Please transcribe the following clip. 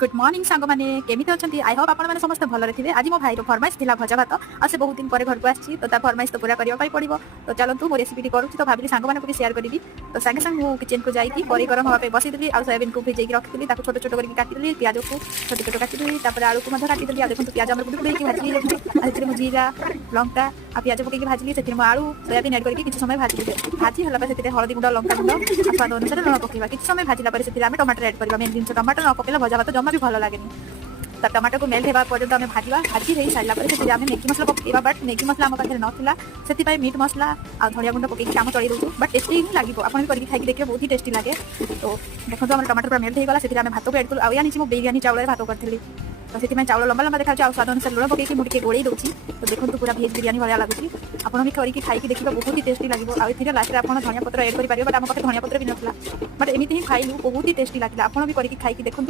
Good morning सांग मैंने केमी अच्छा आई होप आप समस्त भलरे थे। आज मो भाई फरमाइश थी भजा भात आ से बहुत दिन पर घर को आसी तो फरमाइश तो पूरा करने पड़ो। तो चलतु मो रेसीपी करूँ तो भाविली सांग भी सेयार करी। तो सागे सागे मुझे किचन को जाइए कड़े गरम हाँपे बसईदी आ सोयाबीन को भिजेक रखी छोट छोट करके काटिदेली प्याज को छोट छोट काटिदेली आलू को काटिदेली। देखो प्याज आम गुड़ भाजी मुझे जीरा लंका आ प्याज पकईक भाजिली से आलू सोयाबीन एड करके समय भाजी भाजी है हलदी गुंड लंका गुंड स्वाद अनुसार लुण पकड़ा कि समय भाजिला टमाटर एड करवा मेन जिन टमाटर न पकड़े भजा भात जमा भी भल लगे। तो टमाटर को मेल्ट होगा पर्यटन आम भाजा भाजी हो सारा पर मैगी मसला पकड़ा बट मैगी मसला आम पाखे नाला से मीट मसला आ धनिया गुंड पकईक आम चल दूँ बट टेस्टी ही लगे आप भी खाई देखिए बहुत ही टेस्टी लगे। तो देखो आम टमाटर पूरा मेल्ट होगा से भात को एड करूँ आनी मुझे बिरियानी चावल भात करी। तो से चावल लंबा लंबा देखा स्वाद अनुसार लुण पकईक मुझे गोड़े दूसरी। तो देखो पूरा भेज बिरियानी भाया लगुच आपड़ भी करके खाई देखिए बहुत ही टेस्टी लगे। आ लास्ट आप धनिया पत्र एड करेंगे बट आम पाखे धनिया पत्र भी नाला बट एमती ही खाइलु बहुत ही टेस्टी लगे। आप भी करके खाई देखूँ।